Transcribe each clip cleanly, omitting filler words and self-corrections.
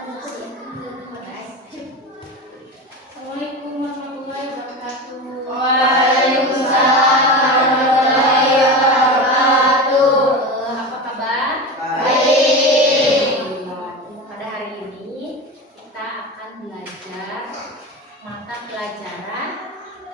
Assalamualaikum warahmatullahi wabarakatuh. Waalaikumsalam warahmatullahi wabarakatuh. Apa kabar? Baik. Pada hari ini kita akan belajar mata pelajaran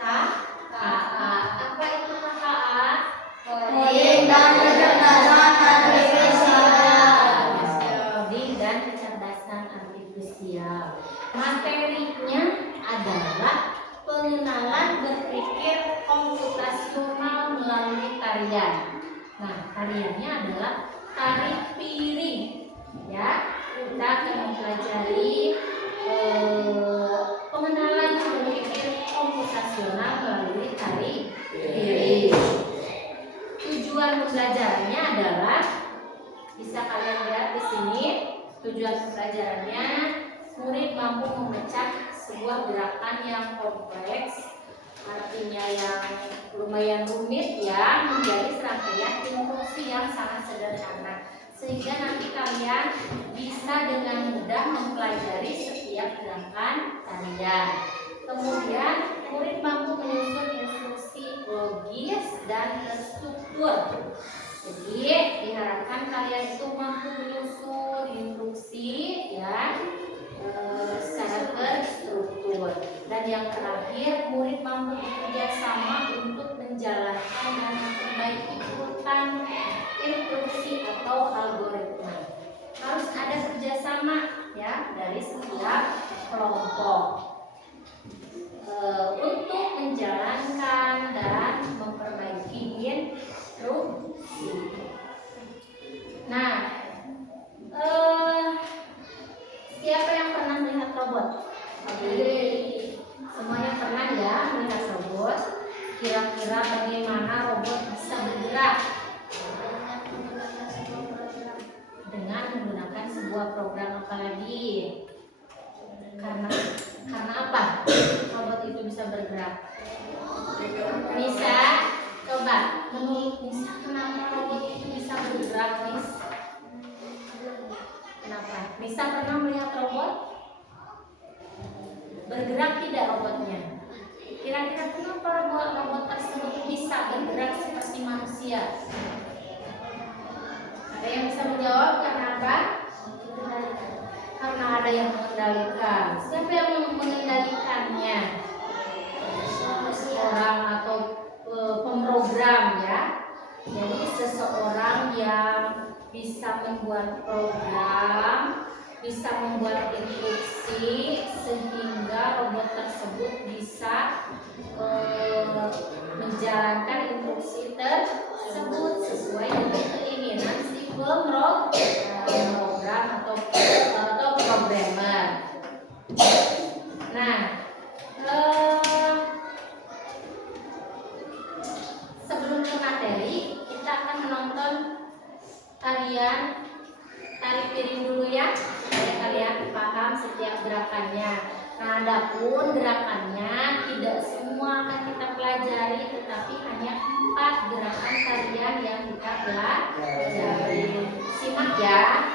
KKA. Apa itu KKA? Coding dan kecerdasan artifisial. Coding dan kecerdasan artifisial. Materinya adalah pengenalan berpikir komputasional melalui tarian. Nah, tariannya adalah tari piring. Ya, kita akan mempelajari pengenalan berpikir komputasional melalui tari piring. Tujuan pembelajarannya adalah, bisa kalian lihat di sini, tujuan pembelajarannya murid mampu memecah sebuah gerakan yang kompleks, artinya yang lumayan rumit ya, menjadi serangkaian instruksi yang sangat sederhana, sehingga nanti kalian bisa dengan mudah mempelajari setiap gerakan tarian. Kemudian murid mampu menyusun instruksi logis dan terstruktur. Jadi diharapkan kalian itu mampu menyusun instruksi ya secara terstruktur. Dan yang terakhir, murid mampu bekerja sama untuk menjalankan dan memperbaiki urutan instruksi atau algoritma. Harus ada kerjasama ya dari setiap kelompok untuk menjalankan dan memperbaiki instruksi. Nah, siapa yang pernah melihat robot? Semuanya pernah ya melihat robot. Kira-kira bagaimana robot bisa bergerak? Dengan menggunakan sebuah program apa lagi? Karena apa robot itu bisa bergerak? Nisa, coba menurut Nisa, kenapa robot itu bisa bergerak, Nis? Kenapa? Nisa pernah melihat robot? Bergerak tidak robotnya? Kira-kira kenapa robot tersebut bisa bergerak seperti manusia? Ada yang bisa menjawab? Karena apa? Karena ada yang mengendalikan. Siapa yang mengendalikannya? Seseorang atau pemrogram ya. Jadi seseorang yang bisa membuat program, bisa membuat instruksi sehingga robot tersebut bisa menjalankan instruksi tersebut sesuai dengan keinginan si pemrogram atau programmer. Nah, sebelum ke materi, kita akan menonton tarian tari piring dulu ya, supaya kalian paham setiap gerakannya. Nah, adapun gerakannya tidak semua akan kita pelajari, tetapi hanya 4 gerakan tarian yang kita pelajari. Simak ya.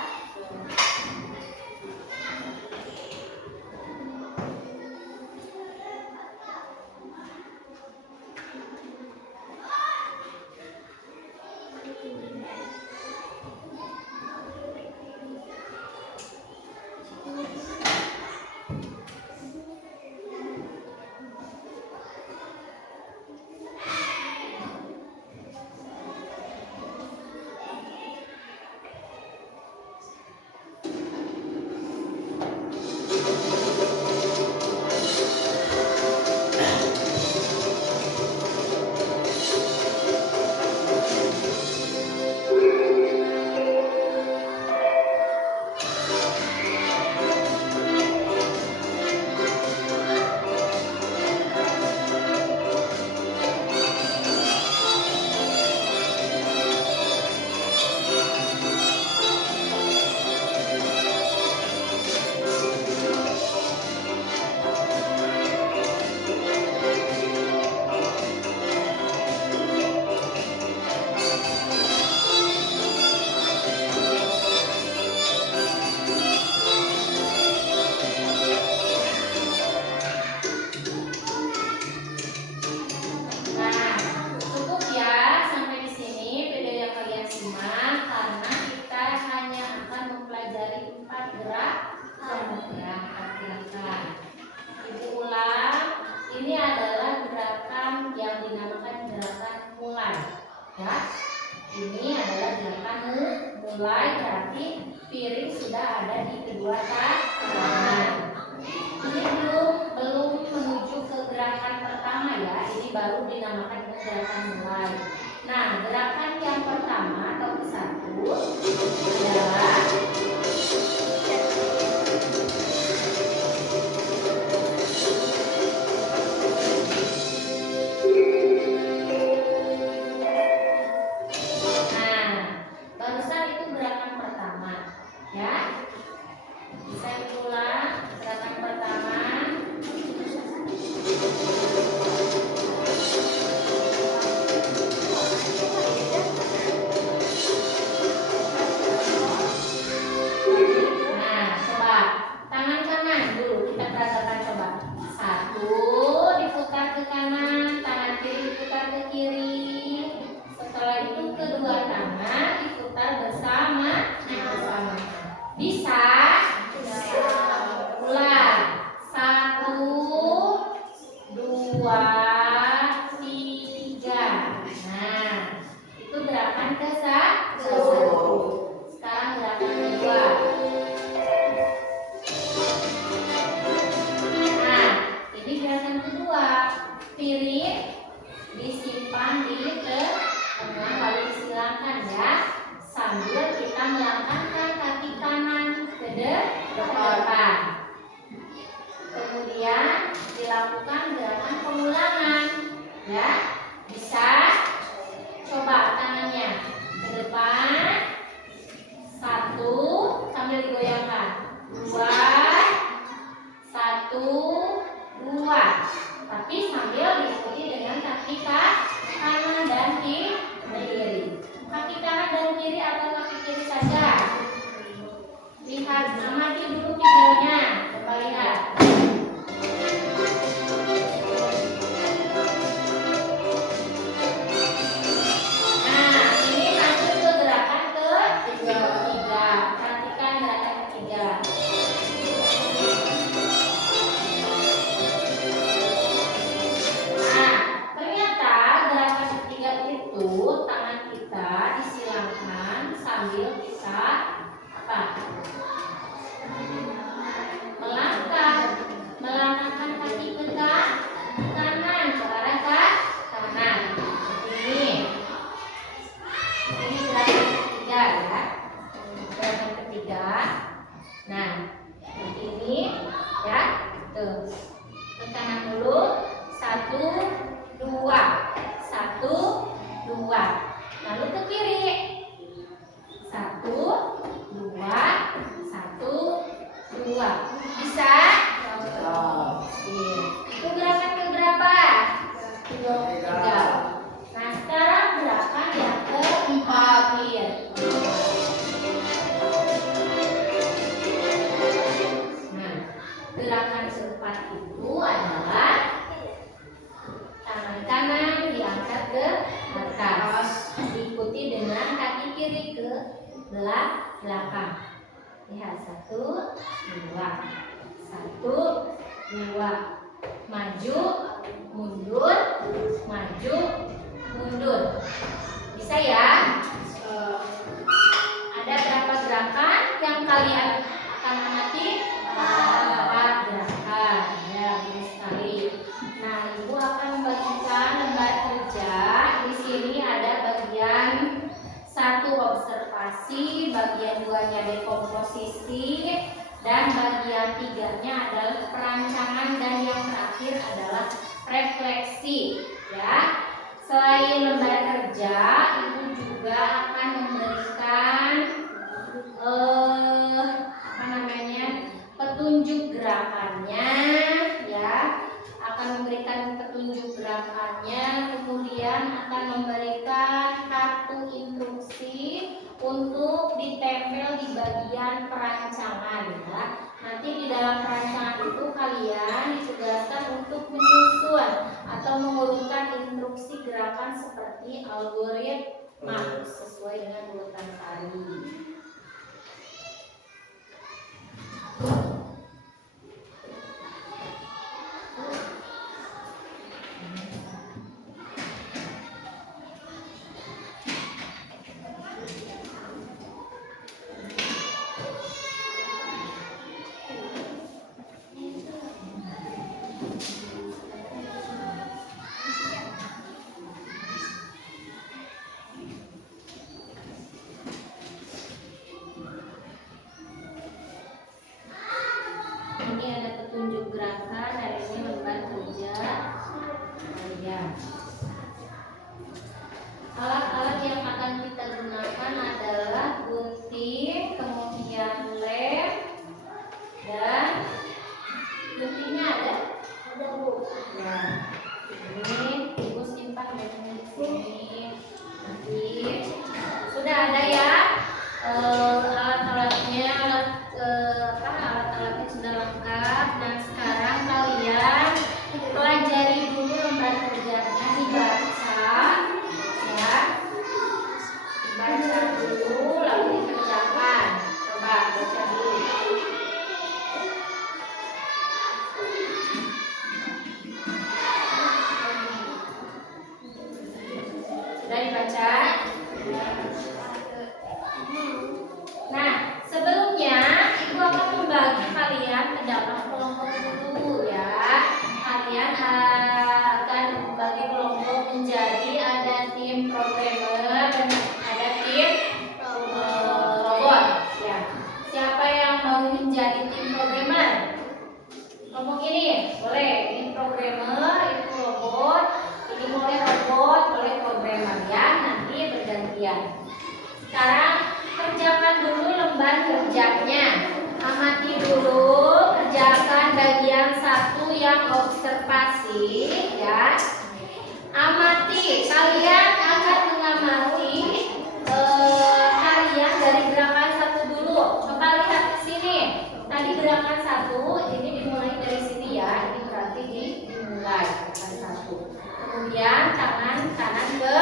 gerakan. Ibu ulang, ini adalah gerakan yang dinamakan gerakan mulai. Ya, ini adalah gerakan mulai, berarti piring sudah ada di kedua tangan. Ini belum menuju ke gerakan pertama ya, ini baru dinamakan gerakan mulai. Nah, gerakan yang pertama atau ke-1 adalah barusan itu gerakan pertama ya. Saya ulang gerakan pertama. Nah, coba tangan kanan dulu kita peragakan, coba. 1 diputar ke kanan, tangan kiri diputar ke kiri. Setelah itu kedua tangan diputar bersama. Bisa? Ulang. 1, 2, 3. Nah, itu gerakan ke-1. Sekarang gerakan kedua. Nah, ini gerakan kedua. Piring disimpan di tengah lalu disilakan ya, sambil kita melangkahkan kaki kanan ke depan. Kemudian dilakukan gerakan pengulangan ya. Bisa? Coba tangannya ke depan. 1 sambil digoyangkan. 2, 1, 2. Tapi sambil diikuti dengan kaki kanan dan kiri. Kaki kanan dan kiri atau kaki kiri saja. Lihat, amati dulu videonya. Coba lihat. Nah, ini lanjut ke gerakan ketiga. Perhatikan gerakan ketiga. Nah, ternyata gerakan ketiga itu tangan kita disilangkan sambil kita melangkahkan kaki ke kanan, ke arah kanan. Ini gerakan ketiga ya. Gerakan ketiga. Nah, ini ya. Tuh. Ke kanan dulu. 1, 2. 1, 2. Lalu ke kiri. 1, 2, 1, 2. Bisa? Itu gerakan keberapa? 3. Nah, sekarang gerakan yang keempat. Nah, gerakan keempat itu adalah tangan kanan diangkat ke atas, diikuti dengan kaki kiri ke belakang. Lihat, 1, 2. 1, 2. Maju, mundur, maju, mundur. Bisa ya? Ada berapa gerakan yang kalian akan amati? 4 gerakan. Ya, benar sekali. Nah, Ibu akan membagikan lembar kerja. Di sini ada bagian 1 observasi, bagian 2-nya dekomposisi, dan bagian 3-nya adalah perancangan, dan yang terakhir adalah refleksi. Ya, selain lembar kerja, Ibu juga akan memberikan petunjuk gerakannya, ya. Akan memberikan petunjuk gerakannya, kemudian akan memberikan kartu instruksi untuk ditempel di bagian perancangan ya. Nanti di dalam perancangan itu kalian ditugaskan untuk menyusun atau mengurutkan instruksi gerakan seperti algoritma sesuai dengan urutan tadi. Ini ada petunjuk gerakan, hari ini lembar kerja harian. Alat-alat yang akan kita gunakan adalah gunting, kemudian lem, dan guntingnya ada? Ada, Bu. Ya. Ini Ibu simpan lemnya di sini. Nanti sudah ada ya alat-alatnya, alat-alatnya sudah lengkap. Dan sekarang kalian pelajari dulu lembar kerjanya, dibaca ya, dibaca dulu lalu dikerjakan. Coba baca dulu. Sudah dibaca? Nah, sebelumnya Ibu akan membagi kalian ke dalam kelompok dulu ya. Kalian akan membagi kelompok menjadi ada tim programmer dan ada tim robot ya. Siapa yang mau menjadi tim programmer? Kelompok ini boleh, ini programmer, itu robot, ini boleh robot, boleh programmer ya. Nanti bergantian. Sekarang kerjakan dulu lembar kerjanya. Amati dulu, kerjakan bagian 1 yang observasi ya. Amati, kalian akan mengamati harian dari gerakan 1 dulu. Coba lihat di sini. Tadi gerakan 1 ini dimulai dari sini ya. Ini berarti dimulai gerakan 1. Kemudian tangan kanan ke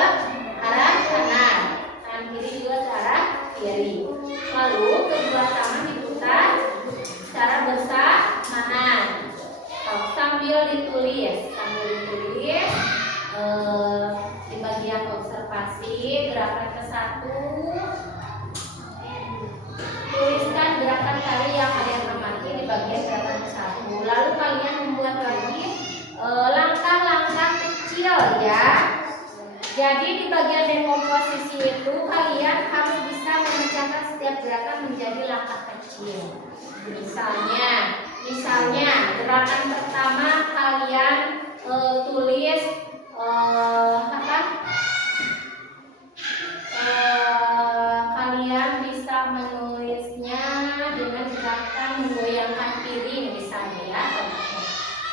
arah kanan, tangan kiri juga ke arah kiri. Lalu kedua tangan diputar secara bersamaan sambil ditulis di bagian observasi gerakan ke-1. Tuliskan gerakan kali yang kalian amati di bagian gerakan ke-1. Lalu kalian membuat lagi langkah-langkah kecil ya. Jadi di bagian dekomposisi itu kalian harus bisa memecahkan setiap gerakan menjadi langkah kecil. Misalnya gerakan pertama kalian tulis kalian bisa menulisnya dengan gerakan menggoyangkan piring misalnya ya.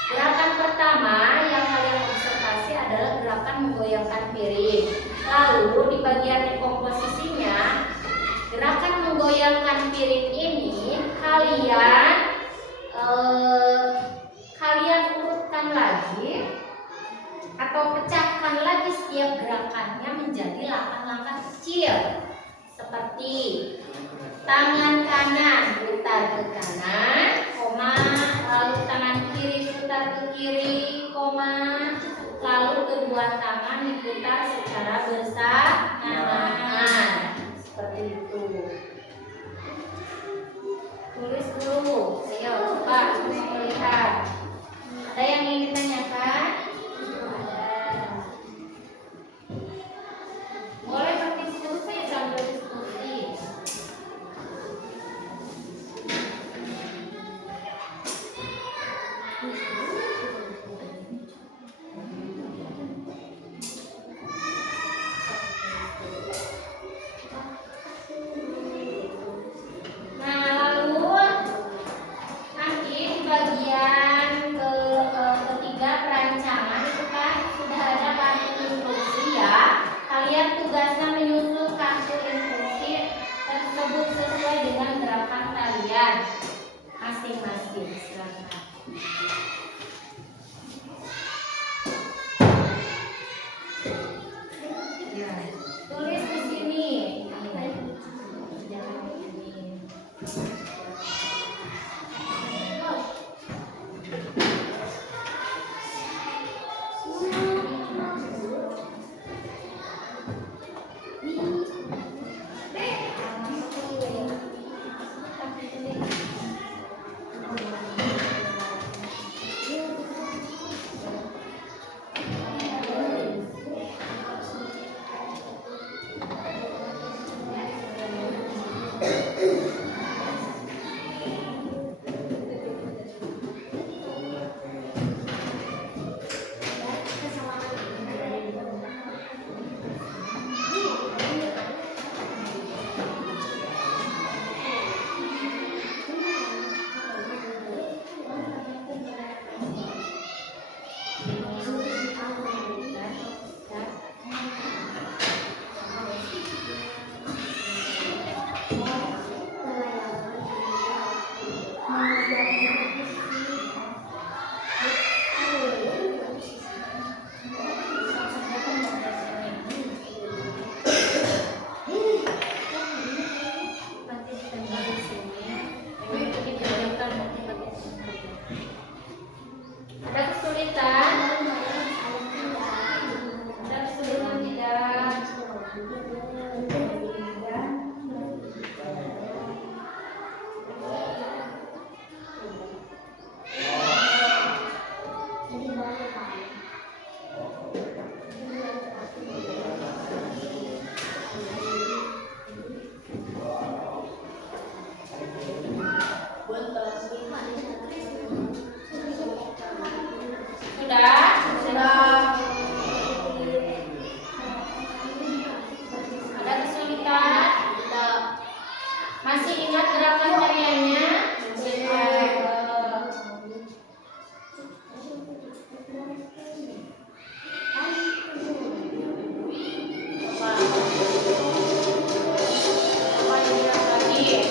Gerakan pertama yang kalian observasi adalah gerakan menggoyangkan piring. Lalu di bagian dekomposisinya, gerakan menggoyangkan piring ini kalian urutkan lagi atau pecahkan lagi setiap gerakannya menjadi langkah-langkah kecil. Seperti tangan kanan putar ke kanan, koma, lalu tangan kiri putar ke kiri, koma, lalu kedua tangan diputar secara bersamaan. Seperti itu. Tulis dulu. Ayo coba melihat. Ada yang ingin ditanyakan? Ada. Boleh berdiskusi sambil diskusi. Masing-masing silakan. Ya, tulis di sini. Jangan di sini. Ada kesulitan? Ada kesulitan tidak? Sudah? Ada kesulitan? Masih ingat gerakan hariannya? Coba dilihat lagi.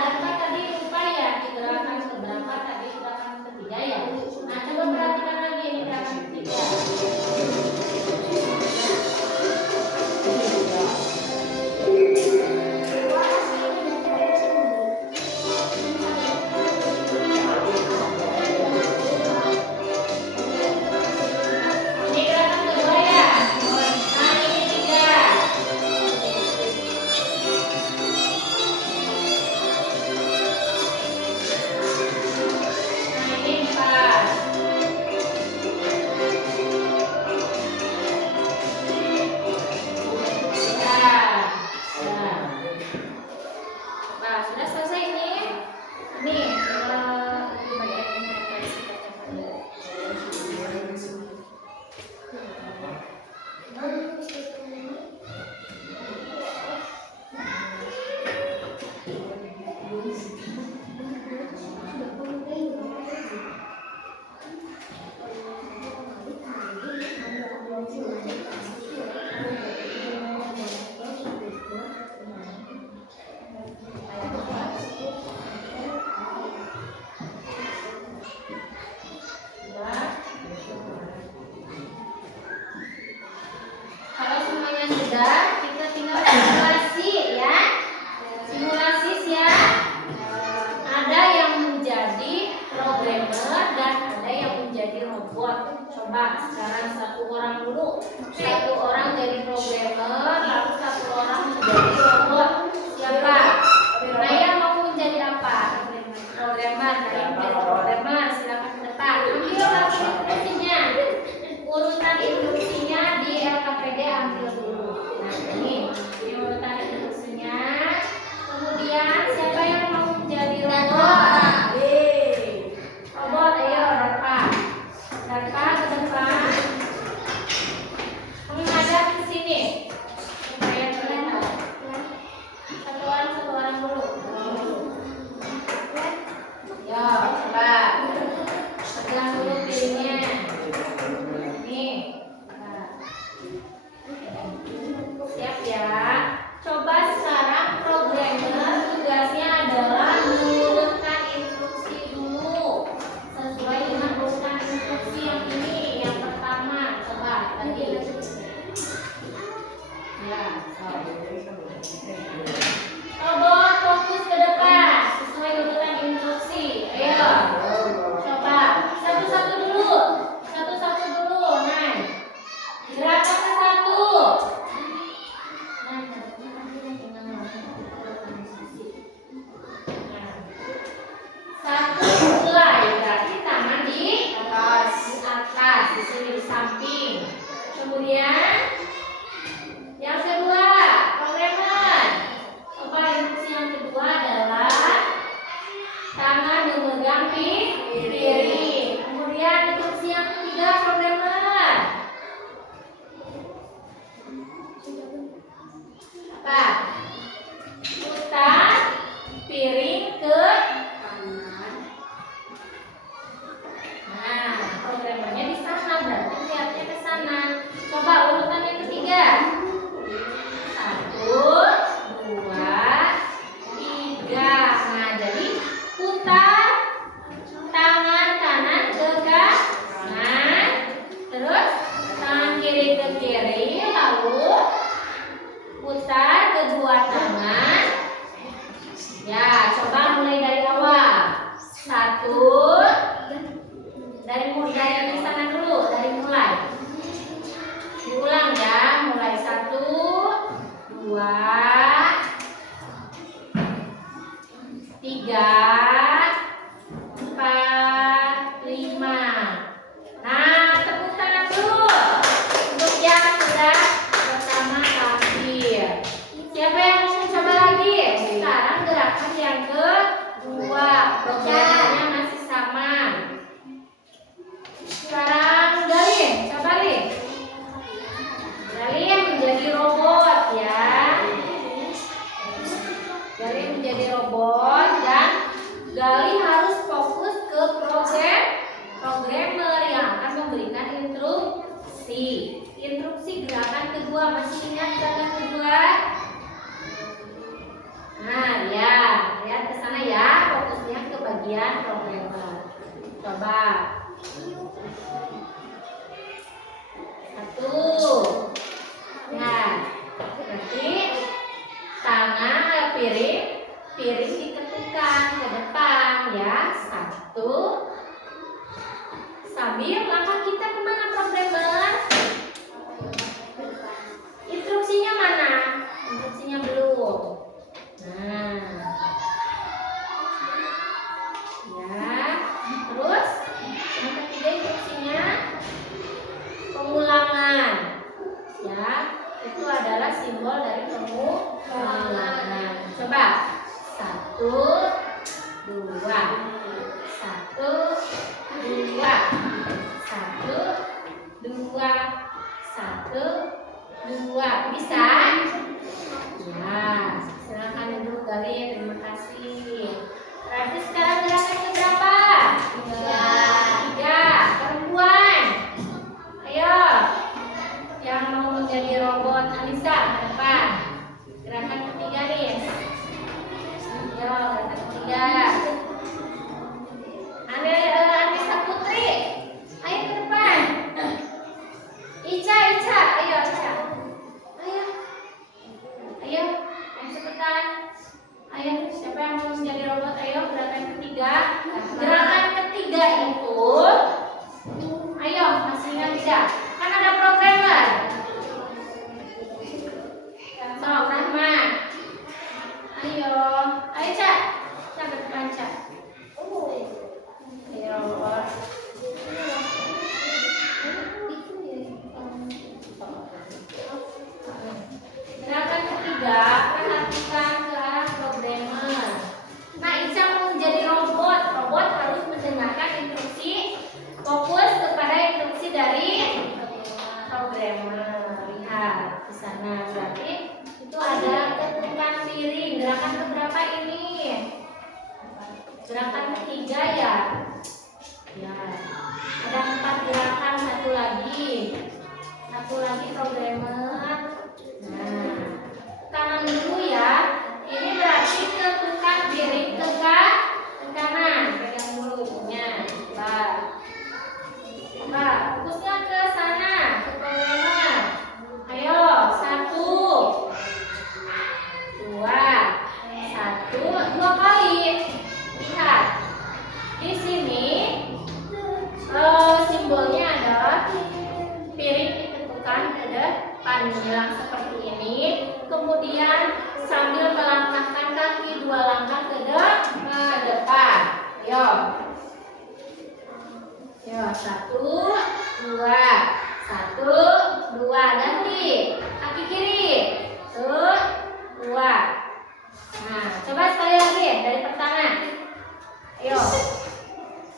Data tadi lupa ya di gerakan keberapa tadi gerakan ketiga ya. Nah coba perhatikan lagi ini gerakan ketiga. Ini gerakan kedua ya. Nah ini tiga. Nah ini empat. Nah, sudah selesai ini. Ini bagian interpretasi baca. Kalau semuanya sudah, kita tinggal simulasi ya. Simulasi ya. Ada yang menjadi programmer dan ada yang menjadi robot. Coba sekarang satu orang dulu. Satu orang jadi programmer, lalu satu orang menjadi robot. Siapa? Nah 4, 5. Nah, tepuk tangan dulu untuk yang sudah pertama kali. Siapa yang mau coba lagi? Sekarang gerakan yang kedua. Programnya masih sama. Sekarang Galin, coba Lin. Galin menjadi robot ya. Galin menjadi robot dan Galin harus fokus ke programmer yang akan memberikan instruksi. Instruksi gerakan kedua, masih ingat gerakan kedua? Nah, lihat ke sana ya, fokusnya ke bagian programmer. Coba. 1. Nah, berarti tangan piring diketukkan ke depan ya. 1. Sambil langkah kita kemana programmer? Instruksinya mana? Instruksinya belum. Nah, ya. Terus yang ketiga instruksinya pengulangan. Ya, itu adalah simbol dari pengulangan. Coba. 1, 2. 1, 2. 1, 2. 1, 2. Bisa? Ya, silakan dulu Galin. Terima kasih. Berarti sekarang gerakan keberapa? 3. Perempuan. Ayo. Yang mau menjadi robot Anissa ke depan. Gerakan ketiga nih. Ayo, gerakan ketiga. Anissa Putri. Ayo ke depan. Ica. Ayo Ica. Ayo, cepetan. Ayo, siapa yang mau menjadi robot? Ayo, gerakan ketiga. Gerakan ketiga itu, ayo, masih ingat tidak? Kan ada programmer. Sok, Rahman. Ayo, Cak. Cak ke depan, Cak. Ayo, robot. Gerakan ketiga, perhatikan ke arah programmer. Nah, Ica mau menjadi robot. Robot harus mendengarkan instruksi, fokus kepada instruksi dari programmer. Lihat di sana, berarti itu ada ketukan piring. Gerakan keberapa ini? Gerakan ketiga ya. Ya, ada 4 gerakan, satu lagi programmer. Nah, kanan dulu ya. Ini berarti ketukan piring ke kanan. Pegang dulu ujungnya. Coba, fokusnya ke sana, ke programmer. Ayo, 1, 2. 1, 2 kali. Lihat. Di sini simbolnya adalah piring diketukkan ke depan bilang seperti ini. Kemudian sambil melangkahkan kaki 2 langkah ke depan. Yo. Yo, 1, 2. 1, 2. Ganti. Kaki kiri. 1, 2. Nah, coba sekali lagi dari pertama. Ayo.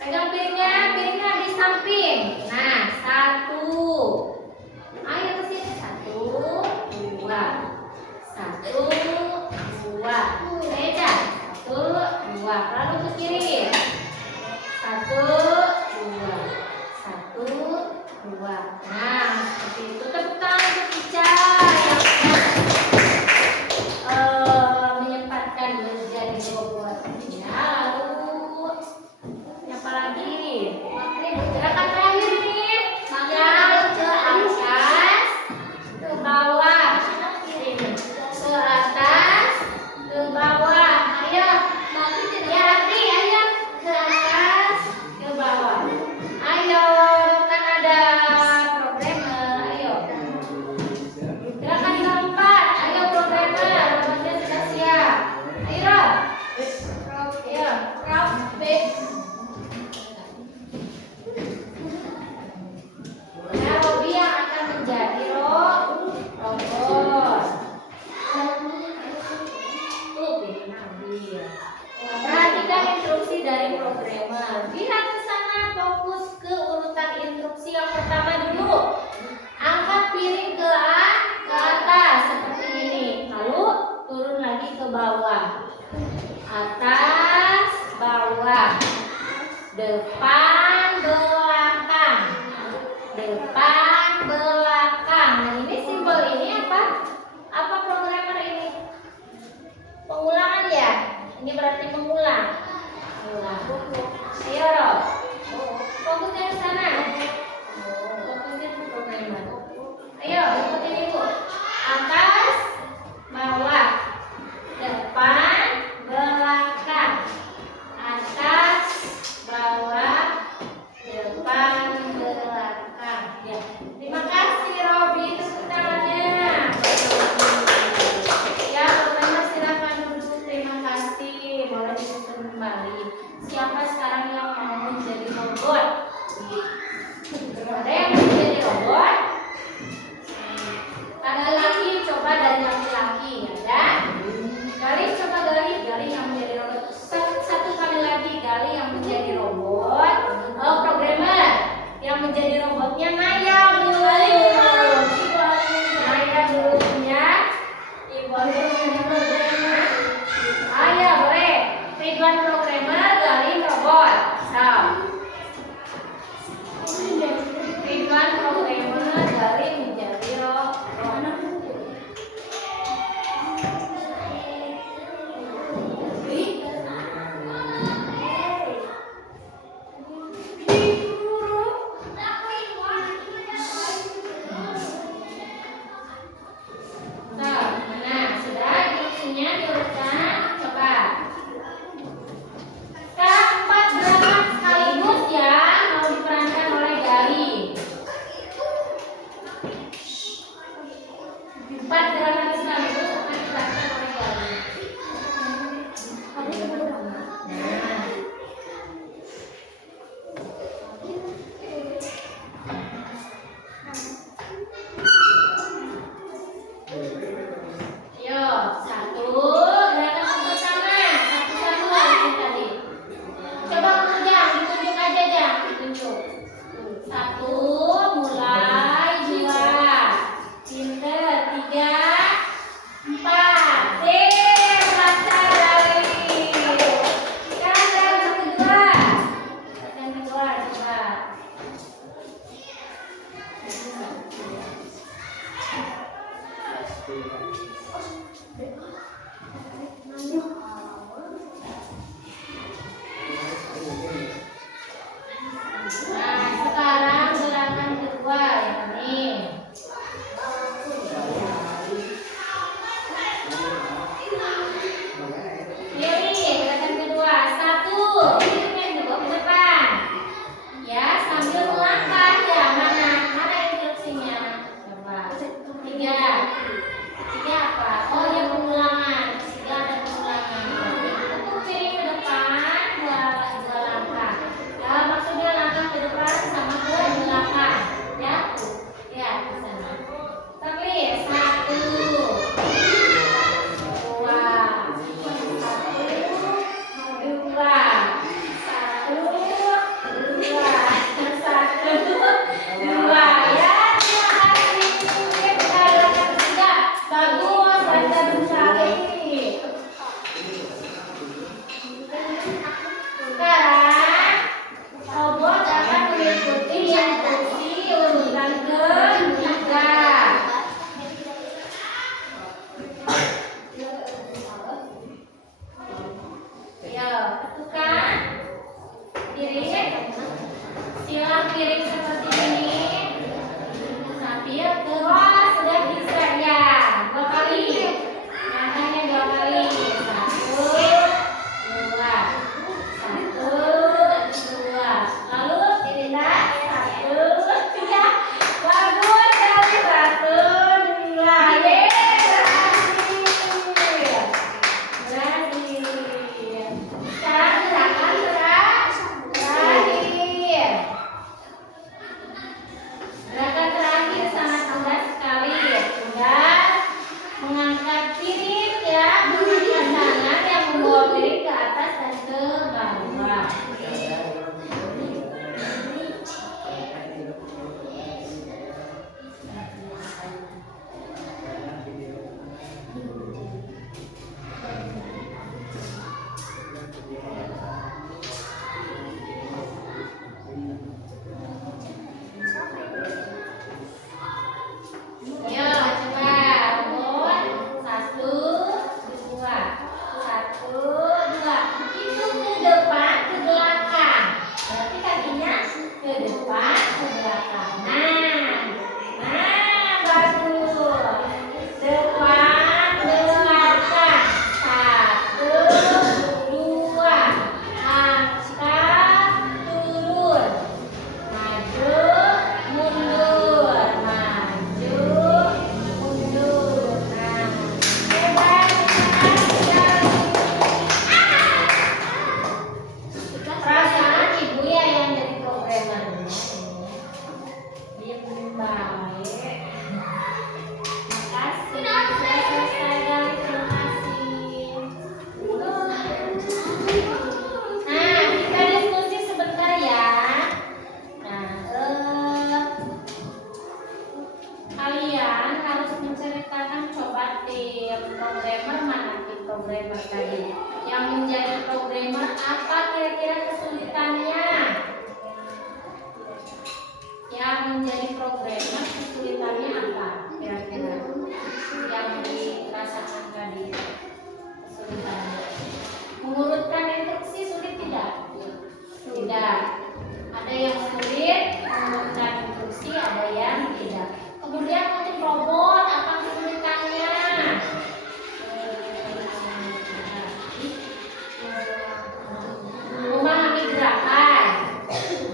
Pegang piringnya di samping. Nah, 1. Ayo ke sini. 1, 2. 1, 2. Ayo, Cak. 1, 2. Lalu ke kiri. 1, 2. 1, 2. Nah, seperti itu. Tepuk tangan untuk Ica yang menyempatkan menjadi robot. Ya, lalu apa lagi? Gerakan terakhir nih. Iya. Perhatikan instruksi dari programmer. Lihat ke sana, fokus ke urutan instruksi yang pertama dulu. Angkat piring ke atas seperti ini. Lalu turun lagi ke bawah. Atas, bawah. Depan, belakang. Depan, belakang. Nah, ini simbol ini apa? Apa programmer ini? Pengulangan ya? Ini berarti mengulang. Ulang. Ayo, Rob. Fokusnya ke sana. Fokusnya ke programmer. Ayo, ikutin Ibu. Atas, bawah. Depan, belakang. Atas, bawah, depan, belakang. Ya. Terima kasih, Robi. Tepuk tangannya. Ya, programmer silakan duduk. Terima kasih. Boleh disusun kembali. Siapa sekarang yang mau menjadi robot? Ada yang mau menjadi robot? Ada lagi, coba dari laki-laki, ya. Gali, coba gali yang menjadi robot. Satu kali lagi, gali yang menjadi robot. Oh, programmer yang menjadi robotnya Naya dulu. Naya dulu punya. Ibu menjadi programmer. Ayo, boleh. Ridwan programmer, gali robot. So. Ridwan programmer, gali menjadi robot. Nah, sudah instruksinya diurutkan. Coba. Sekarang 4 gerakan sekaligus ya, mau diperankan oleh Gali. 4 gerakan sekaligus akan diperankan oleh Gali. Nah. Yo, satu gerakan pertama, satu-satu harusnya tadi. Coba Jang, ditunjuk aja Jang, ditunjuk. Satu, mulai, 2, pinter, 3, 4, lancar dari. Sekarang gerakan kedua, coba. Nah, sekarang gerakan kedua yang ini. Pilih gerakan kedua. 1, pilihnya dulu ke depan. Ya, sambil melangkah ya. Mana instruksinya? Coba. 3. 3 apa? Oh ya, pengulangan. 3 ada pengulangan. Untuk piring ke depan, dua langkah. Ya, maksudnya langkah ke depan sama ke belakang. Ya, ya ke sana. Terlihat 1, 2, 1, 2, 1, 2, 1, 2. Ya, terima kasih. Gerakan ketiga. Bagus, lancar sekali. Sekarang robot akan mengikuti instruksi urutan ketiga. Ya, tekan piring. Silang piring seperti ini. Sambil terus sudah bisa ya. 2 kali. Langkahnya 2 kali. 1, 2. 1, 2. Lalu tidak 1, 3. Bagus sekali. 1, 2. Berhasil. Sekarang gerakan terakhir. Yang menjadi programmer apa kira-kira kesulitannya? Yang menjadi programmer kesulitannya apa kira-kira? Yang dirasakan tadi kesulitannya. Mengurutkan instruksi sulit tidak? Tidak. Ada yang sulit mengurutkan instruksi, ada yang tidak. Kemudian untuk robot apa kesulitannya? Memahami gerakan.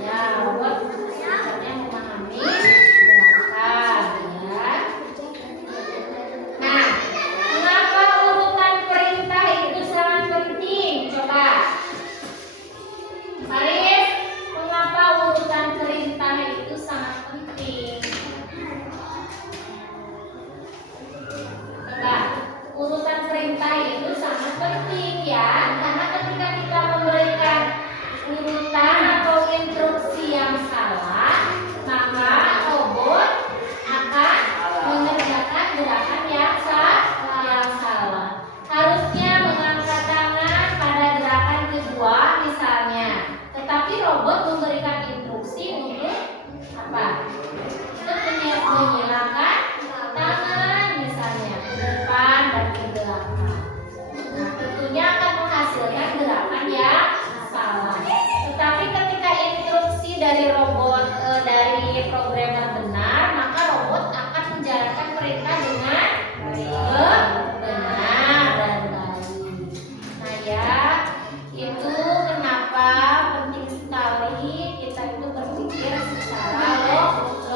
Ya, robot kesulitannya memahami gerakan. Ya. Nah, mengapa urutan perintah itu sangat penting? Coba. Faris, mengapa urutan perintah itu sangat penting? Coba, urutan perintah itu sangat penting ya, karena ketika kita memberikan urutan atau instruksi yang salah, maka robot akan mengerjakan gerakan yang salah. Harusnya mengangkat tangan pada gerakan kedua misalnya, tetapi robot memberikan instruksi untuk apa? Untuk menyilangkan tangan misalnya ke depan dan ke belakang. Nah, tentunya akan menghasilkan gerakan yang salah. Tetapi ketika instruksi dari robot dari programmer benar, maka robot akan menjalankan perintah dengan benar dan baik. Nah ya, itu kenapa penting sekali kita itu berpikir secara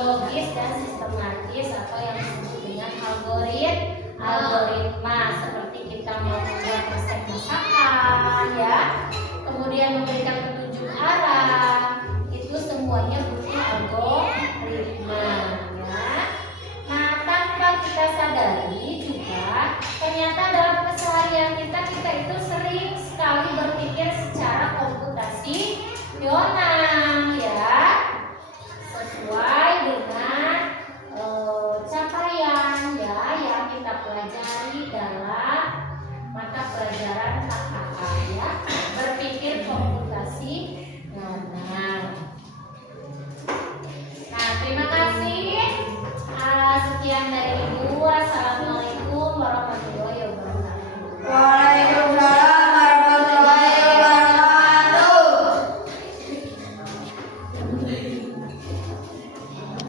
logis dan sistematis atau yang disebut dengan algoritma, seperti kita mau membuat resep masakan ya, kemudian memberikan petunjuk arah, itu semuanya butuh algoritma ya. Nah, tanpa kita sadari juga ternyata dalam keseharian kita itu sering sekali berpikir secara komputasional.